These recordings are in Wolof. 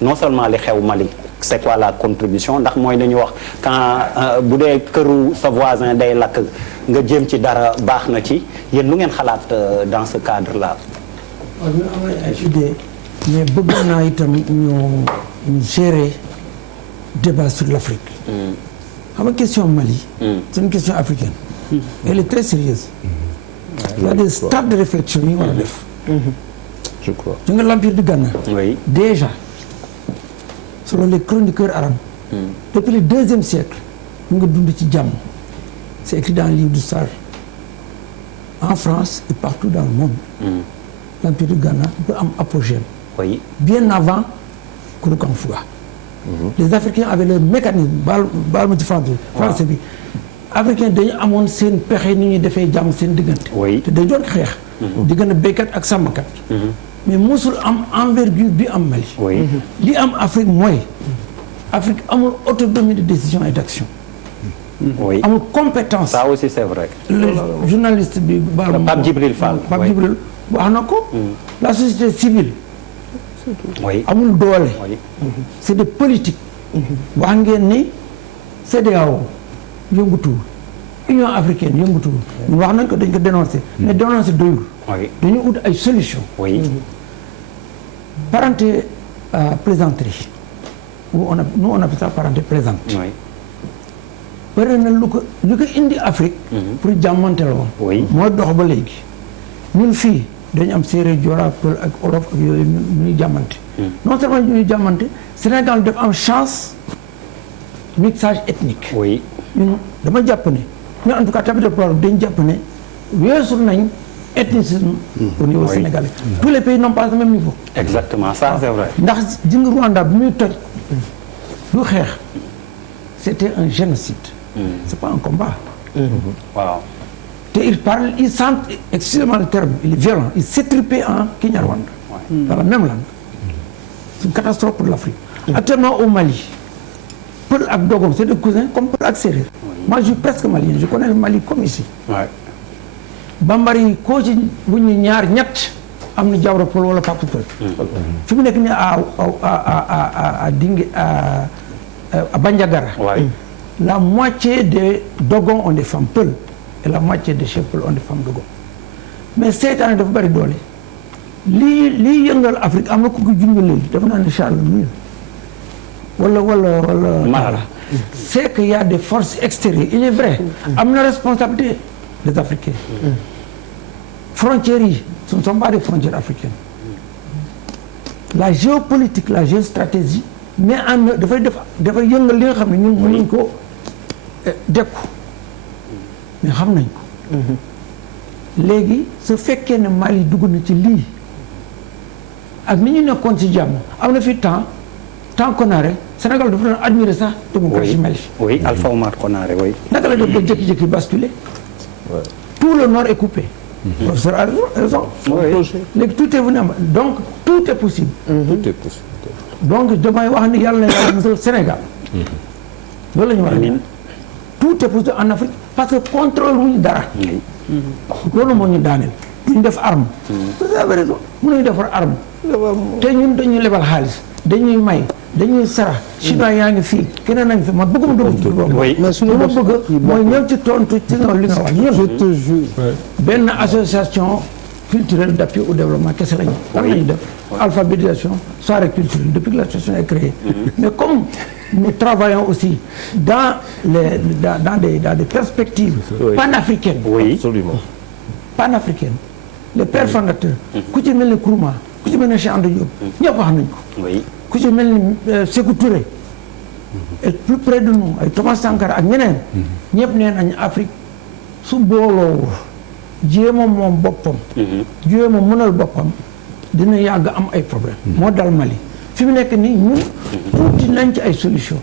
non seulement li xew Mali c'est quoi la contribution ndax mooy dañuy wax quand bu dee këru sa voisin day lakk nga jéem ci dara baax na ci yéen lu ngeen xalaat dans ce cadre là. waaw ñu am nañ ay idée mais bëgg naa itam ñu gérer débat sur l'Afrique. xam nga question Mali. c'est une question africaine. elle est très sérieuse. il y a des stades de réflexion yi war a def. je crois. ñu nga l'empire du Ghana. oui déjà selon les chroniqueurs arabes. depuis le deuxième siècle ñu nga dund ci jàmm. c'est écrit dans le livre du Sage en France et partout dans le monde. l'empire du Ghana peut am apogée. oui bien avant Kouroukan Fouga. les Africains avaient leur mécanisme baal ma ci français bi. Africains dañu amoon seen pexe ni ñuy defee jàmm seen diggante. oui te dañu doon xeex. diggante béykat ak sàmmkat. mais mosul am envergure bi am Mali. oui li am Afrique mooy. Afrique amul autonomie de décision et d'action. oui amul compétence. ça aussi c'est vrai. le journaliste bi baal ma Pape Djibril Fall. Pape Djibril wax na ko. la société civile. oui amul doole. oui c'est de politique. wax ngeen ni CEDEAO yëngutuwul Union africaine yëngutuwul ñun wax nañ ko dañ ko dénoncer. mais dénoncer doyul. oui dañu ut ay solutions. oui parenté plaisanterie. ou nous on appelle ça parenté plaisante. oui bëri na lu ko indi Afrique. pour jàmmanteel woon. oui moo dox ba léegi. ñun fii dañu am séeréer Joola Pël ak Wolof ak yooyu ñuy jàmmante. non seulement ñuy jàmmante Sénégal def am chance mixage ethnique. oui ñun dama jàpp ne ñu en tout cas tamit dañu jàpp ne weesu nañ ethnicisme au niveau sénégalais. tous les pays n'ont pas le même niveau. exactement ça c'est vrai. ndax ji nga Rwanda bi muy toj du xeex c'était un génocide. c'est pas un combat. waaw. te il sent excusez-moi le terme il est violent il s'étripait en Kinyarwanda. dans la même langue. c'est une catastrophe pour l'Afrique. actuellement au Mali. Pël ak Dogom c'est des cousins comme Pël ak Séeréer. moi je suis presque malien je connais le Mali comme ici. ouais. bambara yi koo ci bu ñu ñaar ñett am na Jawra Pël wala Papa Pël. fi mu nekk nii à Dingue à Bandiagara. ouais. la moitié des Dogons ont des femmes Pël et la moitié des chefs Pël ont des femmes Dogons mais seytaane dafa bari doole lii yëngal Afrique am na ku ko junj léegi dafa naa ne Charles Mille wala Malala. c'est qu'il y a des forces extérieures il est vrai am na responsabilité des Africains frontières yi ce ne sont pas des frontières africaines la géopolitique la géostratégie mais dafay yëngal li nga xam ne ñun mënuñ ko dekku mais xam nañ ko léegi su fekkee ne Mali dugg na ci lii ak ni ñu nekkoon ci jàmm am na fi temps Konaré Sénégal dafa doon admirer sax démocratie Mali. oui Alpha Oumar Konaré oui. naka la def ba jékki-jékki basculer. tout le nord est coupé. professeur a raison. léegi tout est venu donc tout est possible. tout est possible. donc damay wax ni yàlla na yàlla musal Sénégal. loolu la ñu war a def tout est possible en Afrique parce que contrôle wuñu dara. loolu moo ñu daaneel. duñ def arme. vous avez raison mënuñu defar arme. te ñun dañuy lebal xaalis. dañuy may dañuy sarax chinois yaa ngi fii keneen nañ fi man bëgguma dugg ci boobu. mais suñu li ma bëgg mooy ñëw ci tontu ci li nga wax ñun. je te jure. benn association culturelle d'appui au développement kese lañu. lan lañu def alphabétisation soirée culturelle depuis que l'association est créée. mais comme nous travaillons aussi dans des perspectives panafricaines. oui absolument. panafricaines les pères fondateurs. ku ci mel ni Nkrumah ku ci mel ni Cheikh Anta Diop. ñëpp wax nañ ko. oui ku ci mel ni Sékou Touré. et plus près de nous ay Thomas Sankara ak ñeneen. ñëpp nee nañ Afrique su booloo jéem a moom boppam. jéem a mënal boppam dina yàgg am ay problème moo dal Mali fi mu nekk nii ñun. tuuti nañ ci ay solution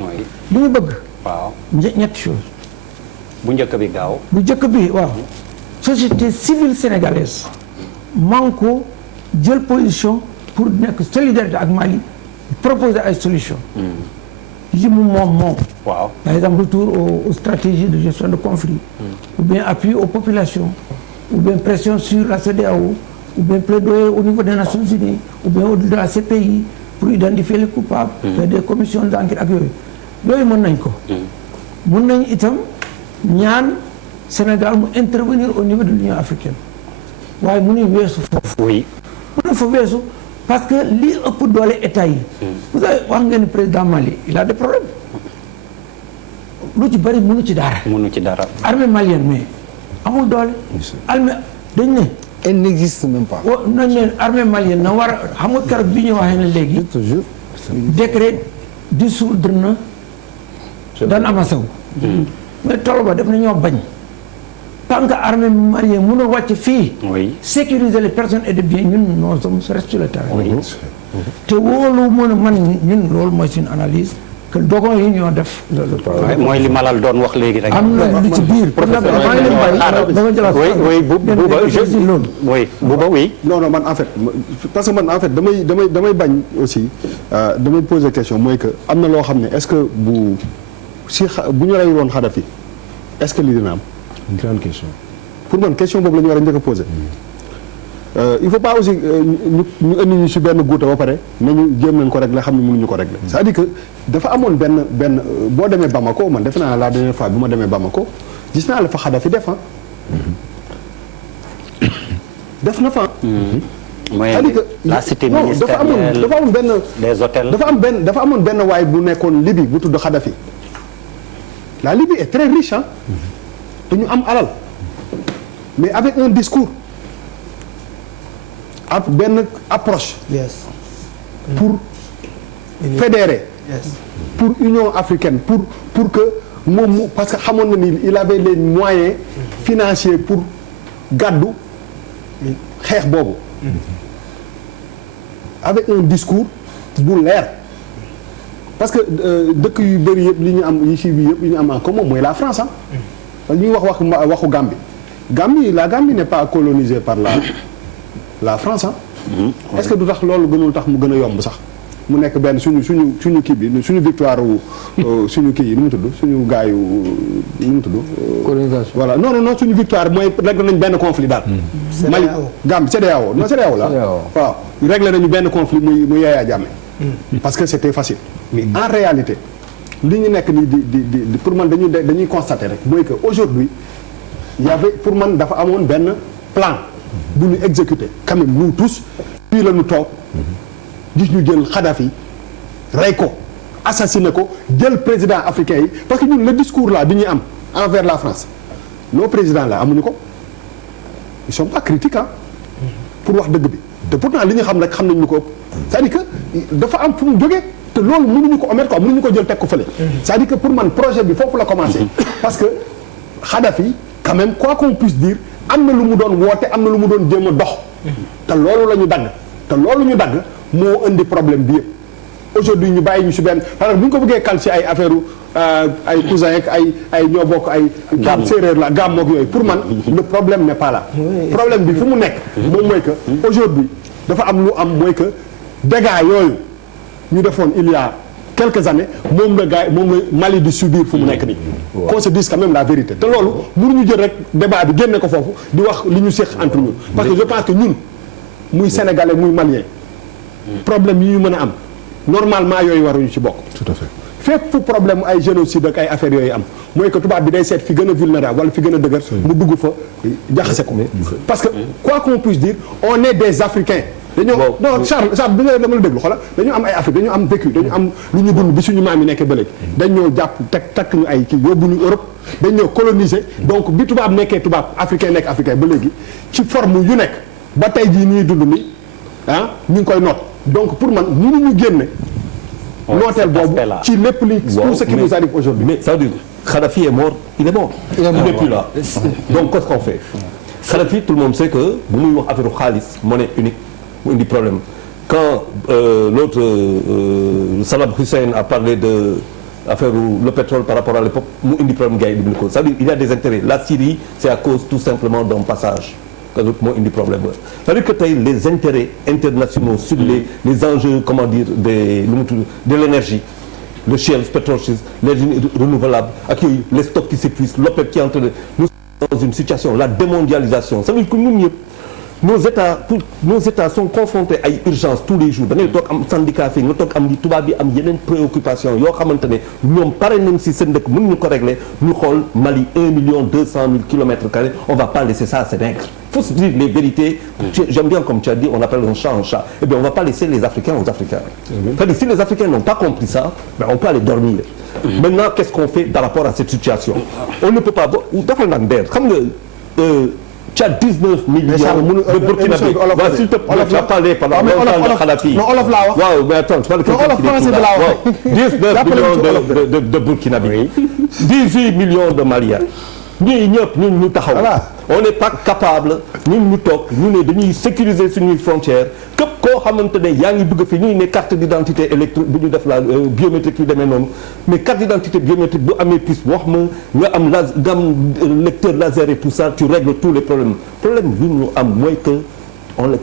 li ñu bëgg. waaw ñetti chose bu njëkk bi gaaw. bu njëkk bi waaw société civile sénégalaise manko jël position pour nekk solidarité ak Mali proposer ay solution li mu moom waaw par exemple retour aux stratégies de gestion de conflits ou bien appui aux populations ou bien pression sur la CEDEAO ou bien plaidoyer au niveau des Nations Unies ou bien au-delà de la CPI pour identifier les coupables. faire des commissions d'enquête ak yooyu mën nañ ko. mën nañ itam ñaan Sénégal mu intervenir au niveau de l'Union africaine waaye mënuñ weesu foofu. oui. mënuñ fa weesu parce que li ëpp doole état yi. vous savez wax ngeen ni président Mali il a des problèmes. lu ci bëri mënu ci dara. mënu ci dara. armée malienne mais amul doole. armée dañ ne. Elle n'existe même pas. wa nañ ne armée malienne na war a xam nga keroog bi ñu waxee ne léegi. Je te jure. décret dissoudre na daan avancé wu. mais toll ba def na ñoo bañ. tant que armée malienne mënul wàcc fii. oui. sécuriser les personnes et les biens ñun nous sommes restés sur le terrain. oui. te wóolu mën a man ñun loolu mooy suñu analyse que dogon yi ñoo def. Ouais, mooy li Malal doon wax léegi rek. am na lu ci biir. professeur maa ngi leen bàyyi dama jëlaat. oui Bouba loolu. oui Bouba oui. non man en fait parce que man en fait damay bañ aussi damay poser question mooy que am na loo xam ne est-ce que bu ñu rey woon Kadhafi est-ce que lii dina am. Une grande question. pour man question boobu la ñu war a njëkk a poser. Il faut pas aussi ñu indi ñu si benn guuta ba pare nañu jéem nañ ko régler xam ne mënuñu ko régler. c'est-à-dire que dafa amoon benn boo demee Bamako man defe naa la dernière fois bi ma demee Bamako gis naa la fa Kadhafi def def na fa. mooy c'est-à-dire que la cité non ministérielle dafa amoon benn des hôtels. dafa amoon benn waay bu nekkoon Libye bu tudd Kadhafi la Libye est très riche dañu am alal mais avec un discours ak benn approche. yes. pour fédérer. yes. pour Union africaine pour que moom parce que xamoon na ni il avait les moyens financiers pour gàddu xeex boobu. avec un discours bu leer parce que dëkk yu bëri yëpp li ñu am yi ci bi yëpp li ñu am en commun mooy la France parce que ñuy waxu Gambie. La Gambie n'est pas colonisée par la France est-ce que du tax loolu gënul tax mu gën a yomb sax mu nekk benn suñu kii bi suñu victoire suñu kii yi nu mu tudd suñu gaayu nu mu tudd. Colonisation. voilà non suñu victoire mooy réglé nañ benn conflit daal. Mali Gambie CEDEAO non CEDEAO la. waaw réglé nañu benn conflit muy Yaya Jammeh. parce que c'était facile. mais en réalité li ñu nekk ni di pour man dañuy constater rek mooy que aujourd'hui il y avait pour man dafa amoon benn plan bu ñu exécuter quand même nous tous fii la ñu toog gis ñu jël Kadhafi rey ko assassiné ko jël président africain yi parce que ñun le discours là bi ñuy am envers la France nos présidents là amuñu ko ils sont pas critiques pour wax dëgg bi te pourtant li ñu xam rek xam nañ ñu ko ëpp c'est-à-dire que dafa am fu mu jógee te loolu mënuñu ko omettre quoi mënuñu ko jël teg ko fële c'est-à-dire que pour man projet bi foofu la commencé parce que Kadhafi quand même quoi qu'on puisse dire am na lu mu doon woote am na lu mu doon jéem a dox te loolu la ñu dagg te loolu ñu dagg moo indi problème bi yëpp aujourd'hui ñu bàyyi ñu si benn parce que bu ñu ko bëggee kal si ay affaire ay cousin ak ay ñoo bokk ay séeréer la gàmmoog yooyu pour man le problème n'est pas là problème bi fu mu nekk moom mooy que aujourd'hui dafa am lu am mooy que dégâts yooyu ñu defoon il y a quelques années moom la Mali di subir fu mu nekk nii qu'on se dise quand même la vérité te loolu mënuñu jël rek débat bi génne ko foofu di wax li ñu séq entre ñun parce que je pense que ñun muy sénégalais muy malien problème yi ñu mën a am normalement yooyu waruñu ci bokk Tout à fait. fépp fu problème ay génocide ak ay affaires yooyu am mooy que tubaab bi day seet fi gën a vulnérable wala fi gën a dëgër mu dugg fa jaxase ko parce que quoi qu'on puisse dire on est des Africains dañoo non Charles bi nga dama la déglu xoolal dañu am ay Afrique dañu am vécu dañu am lu ñu dund bi suñu maam yi nekkee ba léegi dañoo jàpp takk ñu ay kii yóbbu ñu Europe dañoo coloniser donc bi tubaab nekkee tubaab africain nekk africain ba léegi ci forme yu nekk ba tey jii ñuy dund ni ñu ngi koy noot donc pour man mënuñu génne nooteel boobu ci lépp li tout ce qui nous arrive aujourd'hui mais ça veut dire Kadhafi est mort il est mort il n'est plus là donc qu'est-ce qu'on fait Kadhafi tout le monde sait que bu muy wax affaire xaalis monnaie unique mu indi problème quand l'autre Saddam Hussein a parlé de affaire le pétrole par rapport à l'époque mu indi problème gars yi di ko c'est-à-dire il y a des intérêts la Syrie c'est à cause tout simplement d'un passage que moo indi problème la c'est-à-dire que tey les intérêts internationaux sur les enjeux comment dire de l'énergie le shale pétrole l'énergie renouvelable ak yooyu les stocks qui s'épuisent l'OPEP qui est en train de nous sommes dans une situation la démondialisation ça veut dire que ñun ñëpp nos états sont confrontés ay urgence tous les jours da ngay toog am syndicat fii nga toog am ni tubaab bi am yeneen préoccupation yoo xamante ne ñoom pare nañ si seen dëkk mën ñu ko régler ñu xool Mali 1,2 million kilomètres carrés on va pas laisser ça à Sénégal. Il faut se dire les vérités. J'aime bien comme tu as dit on appelle un chat un chat. Eh bien on va pas laisser les Africains aux Africains. C'est-à-dire si les Africains n'ont pas compris ça ben on peut aller dormir. Maintenant qu'est-ce qu'on fait par rapport à cette situation? On ne peut pas dafa nag der xam nga tu as 19 millions de Burkinabé. S'il te plaît, tu as parlé pendant longtemps de Kadhafi. Non, Olof laa wax. Waaw, mais attends, tu parles de quelqu'un qui est là. Waaw. 19 millions de Burkinabé. 18 millions de Maliens. ñii ñëpp ñun ñu taxaw. On n'est pas capable ñun ñu toog ñu ne dañuy sécuriser suñuy frontières képp koo xamante ne yaa ngi bëgg fi ñuy ne carte d'identité électrique bu ñu def la biométrique yu demee noonu mais carte d'identité biométrique bu amee puce wax ma nga am lecteur laser et tout ça tu règles tous les problèmes bi ñu am mooy que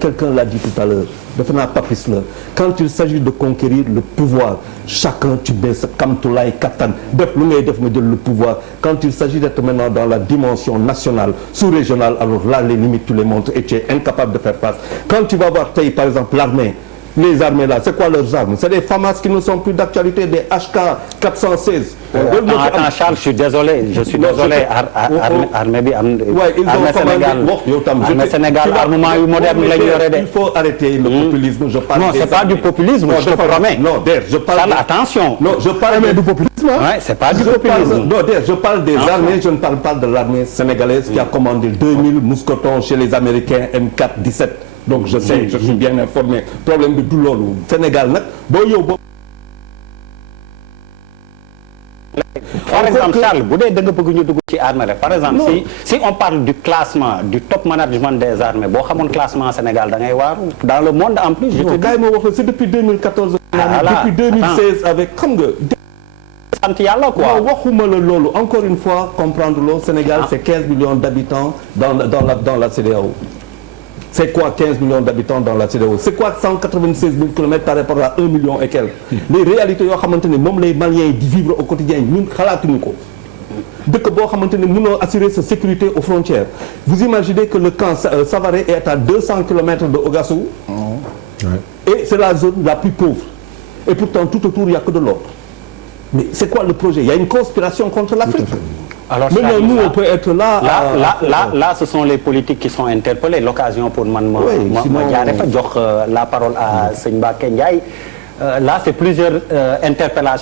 quelqu'un l'a dit tout à l'heure defe naa papis la quand il s'agit de conquérir le pouvoir chacun tu mets sa kamtulaay kattan def lu ngay def nga jël le pouvoir quand il s'agit d'être maintenant dans la dimension nationale sous-régionale alors là les limites tu les montres et tu es incapable de faire face quand tu vas voir tey par exemple l'armée les armées là c'est quoi leurs armes c'est des FAMAS qui ne sont plus d'actualité des HK 416 attends Charles je suis désolé armée bi am armée Sénégal armement yu moderne la ñu yore de il faut arrêter le populisme je parle non c'est pas du populisme je te promets non der je parle Charles attention non je parle du populisme ouais c'est pas du populisme non der je parle des armées je ne parle pas de l'armée sénégalaise qui a commandé 2000 mousquetons chez les Américains M417 donc je sais je suis bien informé problème bi du loolu Sénégal nag boo yow boo par exemple Charles bu dee da nga bëgg ñu dugg ci armée rek par exemple si on parle du classement du top management des armées boo xamoon classement Sénégal da ngay waaru dans le monde en plus je te dis moo wax c'est depuis 2014 depuis 2016 avec xam nga sant yàlla quoi non waxuma la loolu encore une fois comprendre loo Sénégal c'est 15 millions d'habitants dans la CEDEAO c'est quoi 15 millions d'habitants dans la CEDEAO c'est quoi 196 000 kilomètres par rapport à 1 million et quelques les réalités yoo xamante ne moom les Maliens yi di vivre au quotidien ñun xalaatuñu ko dëkk boo xamante ne mënoo assurer sa sécurité aux frontières vous imaginez que le camp Savaré est à 200 kilomètres de Ouagassogou et c'est la zone la plus pauvre et pourtant tout autour il y a que de l'or mais c'est quoi le projet il y a une conspiration contre l'Afrique. Alors maintenant nous on peut être là ce sont les politiques qui sont interpellés l'occasion pour man ma jaare fa jox la parole à Sëñ Mbacké Ndiaye là c'est plusieurs interpellations